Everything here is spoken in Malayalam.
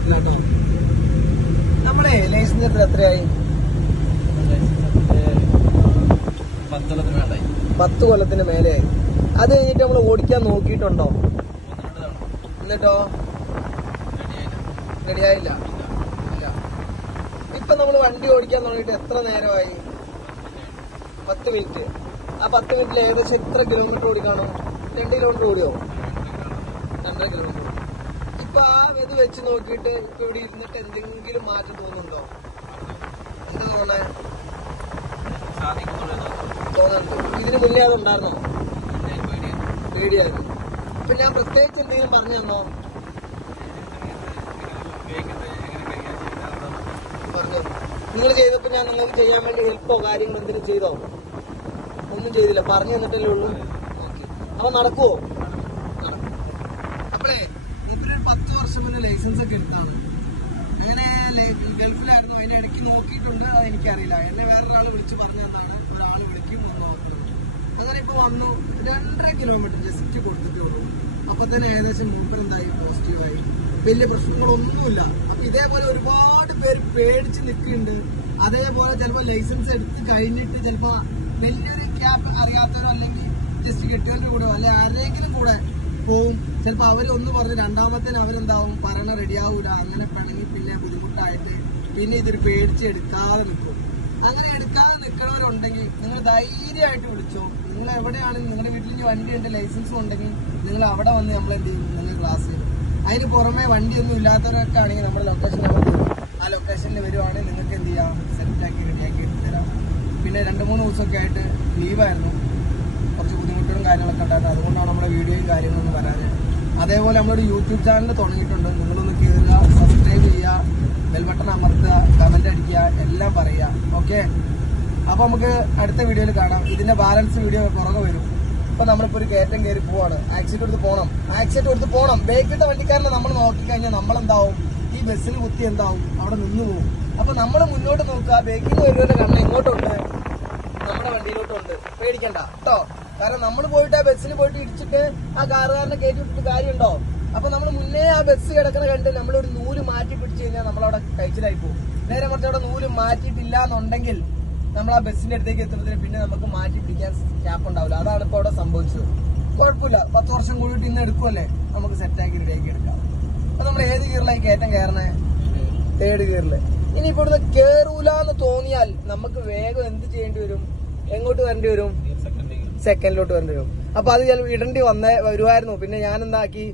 കൊടുക്കില്ല കേട്ടോ. നമ്മളെ ലൈസൻസ് എടുത്ത് എത്രയായി? 10 കൊല്ലത്തിന് മേലെയായി. അത് കഴിഞ്ഞിട്ട് നമ്മൾ ഓടിക്കാൻ നോക്കിയിട്ടുണ്ടോ? എന്നിട്ടോ റെഡിയായില്ല. ഇല്ല. ഇപ്പൊ നമ്മൾ വണ്ടി ഓടിക്കാൻ തുടങ്ങിയിട്ട് എത്ര നേരമായി? 10 മിനിറ്റ്. ആ 10 മിനിറ്റിൽ ഏകദേശം എത്ര കിലോമീറ്റർ ഓടിക്കാണോ? 2 കിലോമീറ്റർ ഓടിയോ? 2.5 കിലോമീറ്റർ. ഇപ്പൊ ആ ഇത് വെച്ച് നോക്കിയിട്ട് ഇപ്പൊ ഇവിടെ ഇരുന്നിട്ട് എന്തെങ്കിലും മാറ്റം തോന്നുന്നുണ്ടോ? എന്താ തോന്നുന്നുണ്ട്? ഇതിന് മുന്നേ അതുണ്ടായിരുന്നോ? പേടിയായിരുന്നു. ഇപ്പൊ ഞാൻ പ്രത്യേകിച്ച് എന്തെങ്കിലും പറഞ്ഞു തന്നോ? പറഞ്ഞു. നിങ്ങൾ ചെയ്തപ്പോ ഞാൻ നിങ്ങൾക്ക് ചെയ്യാൻ വേണ്ടി ഹെൽപ്പോ കാര്യങ്ങളോ എന്തെങ്കിലും ചെയ്തോ? ഒന്നും ചെയ്തില്ല, പറഞ്ഞു തന്നിട്ടല്ലേ ഉള്ളൂ. ഓക്കെ, അപ്പൊ നടക്കുവോ? നടക്കും. അപ്പളേ ഇവരൊരു 10 വർഷം മുന്നേ ലൈസൻസ് ഒക്കെ എടുത്താണ്. അങ്ങനെ ഗൾഫിലായിരുന്നു, അതിന്റെ ഇടയ്ക്ക് നോക്കിയിട്ടുണ്ട്. അത് എനിക്കറിയില്ല. എന്നെ വേറൊരാൾ വിളിച്ച് പറഞ്ഞു തന്നാണ്. ഒരാൾ വിളിക്കും നോക്കുന്നത്. അങ്ങനെ ഇപ്പൊ വന്നു 2.5 കിലോമീറ്റർ ജസ്റ്റ് കൊടുത്തിട്ടേ ഉള്ളൂ. അപ്പൊ തന്നെ ഏകദേശം മൂപ്പരെന്തായി? പോസിറ്റീവായി. വലിയ പ്രശ്നങ്ങളൊന്നുമില്ല. അപ്പൊ ഇതേപോലെ ഒരുപാട് പേര് പേടിച്ച് നിൽക്കുന്നുണ്ട്. അതേപോലെ ചിലപ്പോ ലൈസൻസ് എടുത്ത് കഴിഞ്ഞിട്ട് ചിലപ്പോ വലിയൊരു ക്യാബ് അറിയാത്തവരോ അല്ലെങ്കിൽ ജസ്റ്റ് കെട്ടിയവരുടെ കൂടെ അല്ലെ ആരെങ്കിലും കൂടെ പോവും. ചിലപ്പോൾ അവരൊന്ന് പറഞ്ഞ് രണ്ടാമത്തേന് അവരെന്താവും പറയണ റെഡിയാവൂല. അങ്ങനെ പിണങ്ങി പിന്നെ ബുദ്ധിമുട്ടായിട്ട് പിന്നെ ഇതൊരു പേടിച്ച് എടുക്കാതെ നിൽക്കും. അങ്ങനെ എടുക്കാതെ നിൽക്കുന്നവരുണ്ടെങ്കിൽ നിങ്ങൾ ധൈര്യമായിട്ട് വിളിച്ചോ. നിങ്ങൾ എവിടെയാണെങ്കിൽ നിങ്ങളുടെ വീട്ടിൽ ഇനി വണ്ടിയുണ്ട്, ലൈസൻസും ഉണ്ടെങ്കിൽ നിങ്ങൾ അവിടെ വന്ന് നമ്മൾ എന്ത് ചെയ്യും? നിങ്ങൾ ക്ലാസ് ചെയ്യും. അതിന് പുറമെ വണ്ടിയൊന്നും ഇല്ലാത്തവരൊക്കെ ആണെങ്കിൽ നമ്മുടെ ലൊക്കേഷൻ നമ്മൾ തരും. ആ ലൊക്കേഷനിൽ വരുവാണെങ്കിൽ നിങ്ങൾക്ക് എന്ത് ചെയ്യാം? സെറ്റാക്കി റെഡിയാക്കി തരാം. പിന്നെ 2-3 ദിവസമൊക്കെ ആയിട്ട് ലീവായിരുന്നു. കുറച്ച് ബുദ്ധിമുട്ടുകളും കാര്യങ്ങളൊക്കെ ഉണ്ടായിരുന്നു. അതുകൊണ്ടാണ് നമ്മുടെ വീഡിയോയും കാര്യങ്ങളൊന്നും വരാറ്. അതേപോലെ നമ്മളൊരു യൂട്യൂബ് ചാനൽ തുടങ്ങിയിട്ടുണ്ട്. നിങ്ങളൊന്ന് കയറുക, സബ്സ്ക്രൈബ് ചെയ്യുക, ബെൽ ബട്ടൺ അമർത്തുക, കമന്റ് അടിക്കുക, എല്ലാം പറയുക. ഓക്കെ, അപ്പൊ നമുക്ക് അടുത്ത വീഡിയോയിൽ കാണാം. ഇതിന്റെ ബാലൻസ് വീഡിയോ പുറകെ വരും. ഇപ്പൊ നമ്മളിപ്പോ ഒരു കയറ്റം കയറി പോവാണ്. ആക്സിഡന്റ് എടുത്ത് പോകണം. ബേക്കിട്ട വണ്ടിക്കാരനെ നമ്മൾ നോക്കിക്കഴിഞ്ഞാൽ നമ്മളെന്താവും? ഈ ബസ്സിൽ കുത്തി എന്താവും? അവിടെ നിന്ന് പോകും. അപ്പൊ നമ്മൾ മുന്നോട്ട് നോക്കുക. ബേക്കിൽ വരുവരുടെ കണ്ണ് ഇങ്ങോട്ടുണ്ട്, നമ്മുടെ വണ്ടിയിലോട്ടുണ്ട്. പേടിക്കണ്ട കേട്ടോ. കാരണം നമ്മൾ പോയിട്ട് ആ ബസ്സിൽ പോയിട്ട് ഇടിച്ചിട്ട് ആ കാറുകാരനെ കയറ്റി വിട്ടിട്ട് കാര്യമുണ്ടോ? അപ്പൊ നമ്മൾ മുന്നേ ആ ബസ് കിടക്കണ കണ്ട് നമ്മളൊരു നൂല് മാറ്റി പിടിച്ചു കഴിഞ്ഞാൽ നമ്മളവിടെ കഴിച്ചിലായി പോകും. നേരെ മറിച്ച് അവിടെ നൂല് മാറ്റിയിട്ടില്ല എന്നുണ്ടെങ്കിൽ നമ്മൾ ആ ബസ്സിന്റെ അടുത്തേക്ക് എത്തുന്നതിന് പിന്നെ നമുക്ക് മാറ്റി പിടിക്കാൻ ക്യാപ്പ് ഉണ്ടാവില്ല. അതാണ് ഇപ്പൊ അവിടെ സംഭവിച്ചത്. കുഴപ്പമില്ല, 10 വർഷം കൂടിയിട്ട് ഇന്ന് എടുക്കുമല്ലേ, നമുക്ക് സെറ്റാക്കി റെഡിയാക്കി എടുക്കാം. അപ്പൊ നമ്മൾ ഏത് ഗിയറിലായി കയറ്റം കയറണേ? 3rd ഗിയറില്. ഇനിയിപ്പോ ഇവിടുന്ന് കേറൂലെന്ന് തോന്നിയാൽ നമുക്ക് വേഗം എന്ത് ചെയ്യേണ്ടി വരും? എങ്ങോട്ട് വരേണ്ടി വരും? സെക്കൻഡിലോട്ട് വരേണ്ടി വരും. അപ്പൊ അത് ചിലപ്പോൾ ഇടേണ്ടി വരുമായിരുന്നു. പിന്നെ ഞാൻ എന്താക്കി,